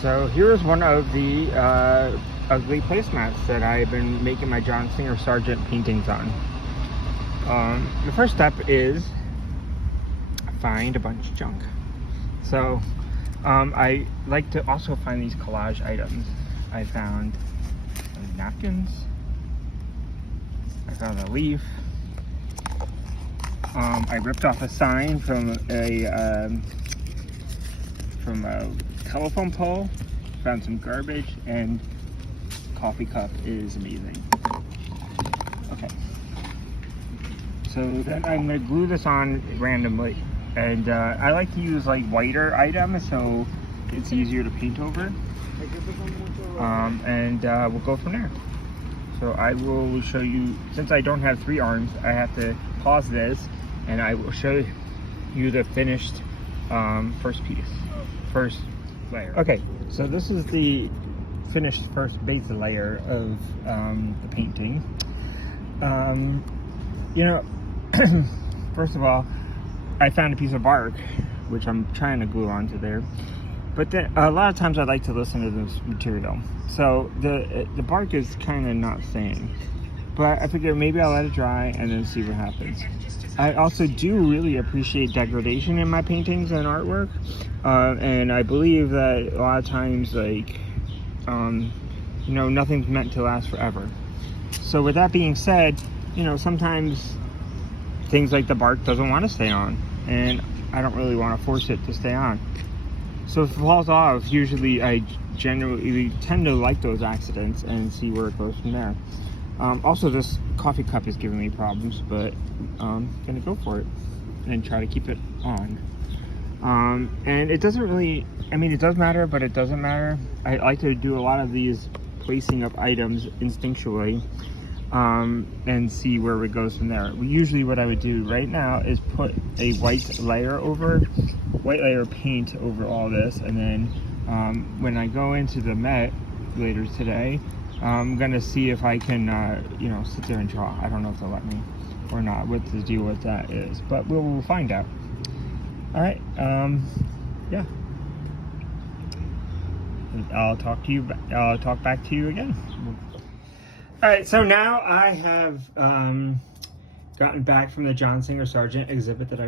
So here is one of the ugly placemats that I've been making my John Singer Sargent paintings on. The first step is find a bunch of junk. So I like to also find these collage items. I found some napkins. I found a leaf. I ripped off a sign from a telephone pole. Found some garbage, and coffee cup is amazing. Okay. So then I'm gonna glue this on randomly, and I like to use like whiter items so it's easier to paint over. And we'll go from there. So I will show you, since I don't have 3 arms, I have to pause this and I will show you the finished first layer. Okay, so this is the finished first base layer of the painting. You know, first of all, I found a piece of bark, which I'm trying to glue onto there. But then, a lot of times I like to listen to this material. So the bark is kind of not staying. But I figure maybe I'll let it dry and then see what happens. I also do really appreciate degradation in my paintings and artwork. And I believe that a lot of times, like, you know, nothing's meant to last forever. So with that being said, you know, sometimes things like the bark doesn't want to stay on. And I don't really want to force it to stay on. So if it falls off, usually I generally tend to like those accidents and see where it goes from there. Also, this coffee cup is giving me problems, but I'm gonna go for it and try to keep it on. And it doesn't really, I mean, it does matter, but it doesn't matter. I like to do a lot of these placing of items instinctually and see where it goes from there. Usually what I would do right now is put a white layer paint over all this, and then when I go into the Met later today, I'm gonna see if I can you know, sit there and draw. I don't know if they'll let me or not, what the deal with that is, but we'll find out. All right, yeah, I'll talk back to you again. All right, so now I have gotten back from the John Singer Sargent exhibit that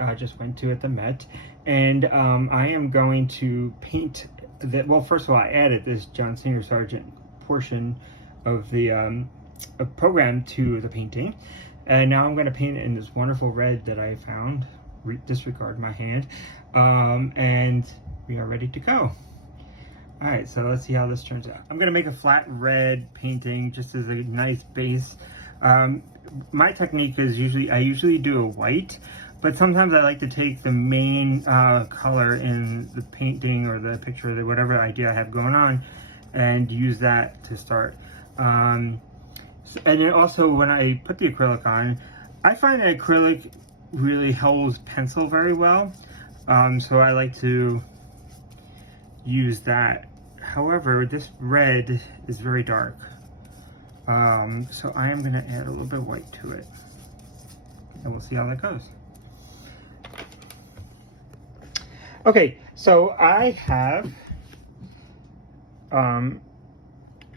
I just went to at the Met, and I am going to paint that. Well, first of all, I added this John Singer Sargent portion of the program to the painting, and now I'm going to paint it in this wonderful red that I found. Disregard my hand, and we are ready to go. All right, so let's see how this turns out. I'm gonna make a flat red painting just as a nice base. My technique is I usually do a white, but sometimes I like to take the main color in the painting or the picture, or whatever idea I have going on, and use that to start. And then also when I put the acrylic on, I find that acrylic really holds pencil very well. So I like to use that. However, this red is very dark. So I am gonna add a little bit of white to it, and we'll see how that goes. Okay, so I have,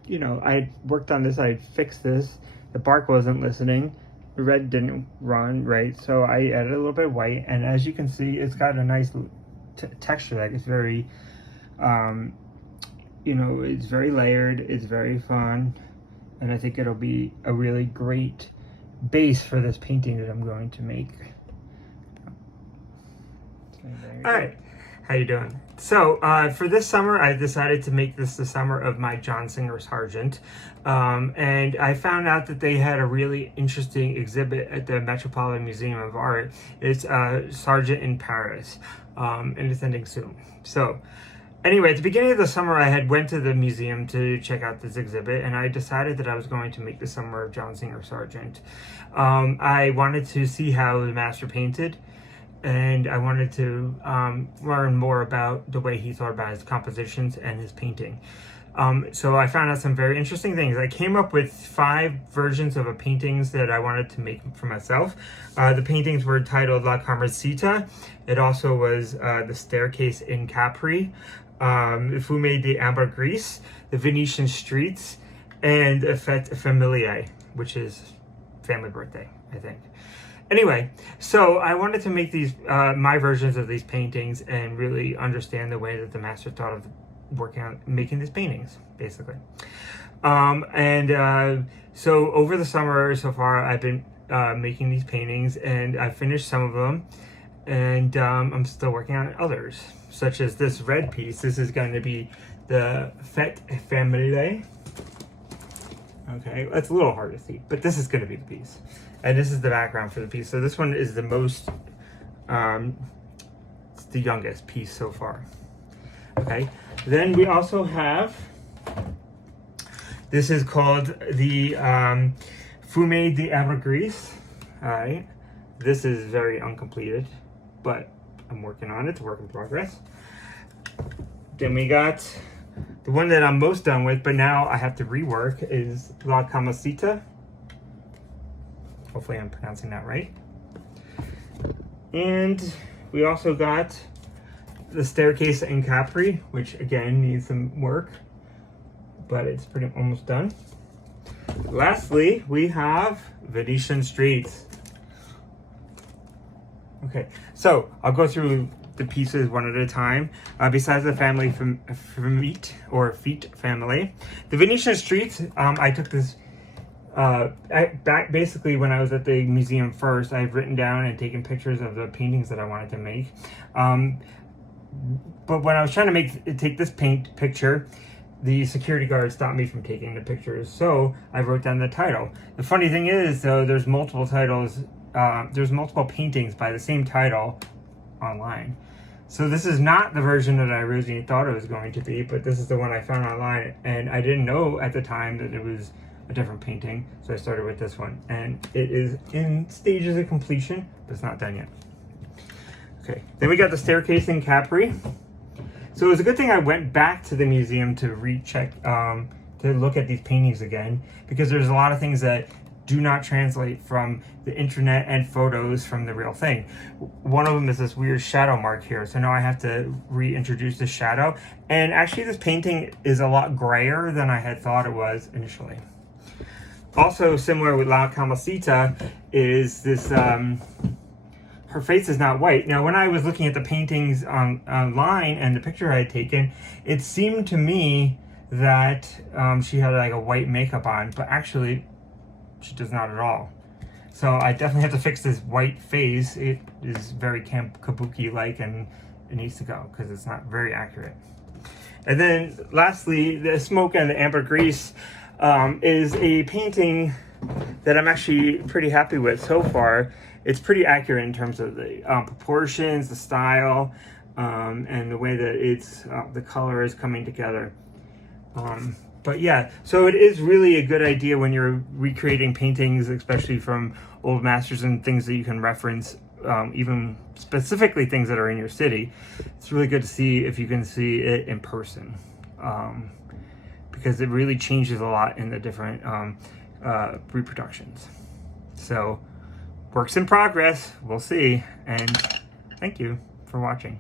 you know, I worked on this, I fixed this, the bark wasn't listening, the red didn't run right, so I added a little bit of white, and as you can see, it's got a nice texture that is very, you know, it's very layered, it's very fun, and I think it'll be a really great base for this painting that I'm going to make. All right, how you doing? So for this summer, I decided to make this the summer of my John Singer Sargent, and I found out that they had a really interesting exhibit at the Metropolitan Museum of Art. It's Sargent in Paris, and it's ending soon. So anyway, at the beginning of the summer, I had went to the museum to check out this exhibit, and I decided that I was going to make the summer of John Singer Sargent. I wanted to see how the master painted, and I wanted to learn more about the way he thought about his compositions and his painting. So I found out some very interesting things. I came up with 5 versions of paintings that I wanted to make for myself. The paintings were titled La Carmencita. It also was The Staircase in Capri, Fumee de Gris, the Venetian Streets, and Fete Familiae, which is family birthday, I think. Anyway, so I wanted to make these my versions of these paintings and really understand the way that the master thought of working on making these paintings, basically. So over the summer so far, I've been making these paintings, and I finished some of them, and I'm still working on others, such as this red piece. This is going to be the Fete Familiae. Okay, that's a little hard to see, but this is going to be the piece. And this is the background for the piece. So this one is the most, it's the youngest piece so far. Okay, then we also have, this is called the Fumee de Gris. All right, this is very uncompleted, but I'm working on it. It's a work in progress. Then we got the one that I'm most done with, but now I have to rework, is La Carmencita. Hopefully I'm pronouncing that right. And we also got the staircase in Capri, which again needs some work, but it's pretty almost done. Lastly, we have Venetian Street. Okay, so I'll go through the pieces one at a time. Besides the family from Fete Familiae, the Venetian Street, I took this back basically when I was at the museum first. I've written down and taken pictures of the paintings that I wanted to make. But when I was trying to take this picture, the security guard stopped me from taking the pictures. So I wrote down the title. The funny thing is, though, there's multiple titles. There's multiple paintings by the same title online. So this is not the version that I originally thought it was going to be, but this is the one I found online, and I didn't know at the time that it was a different painting, so I started with this one, and it is in stages of completion, but it's not done yet. Okay, then we got the staircase in Capri. So it was a good thing I went back to the museum to recheck, to look at these paintings again, because there's a lot of things that do not translate from the internet and photos from the real thing. One of them is this weird shadow mark here, so now I have to reintroduce the shadow, and actually this painting is a lot grayer than I had thought it was initially. Also similar with La Carmencita is this, her face is not white. Now when I was looking at the paintings online and the picture I had taken, it seemed to me that she had like a white makeup on, but actually she does not at all. So I definitely have to fix this white face. It is very kabuki-like, and it needs to go because it's not very accurate. And then lastly, the Smoke and the Amber Gris is a painting that I'm actually pretty happy with so far. It's pretty accurate in terms of the proportions, the style, and the way that it's the color is coming together. But yeah, so it is really a good idea when you're recreating paintings, especially from old masters and things that you can reference, even specifically things that are in your city. It's really good to see if you can see it in person, because it really changes a lot in the different reproductions. So, works in progress. We'll see, and thank you for watching.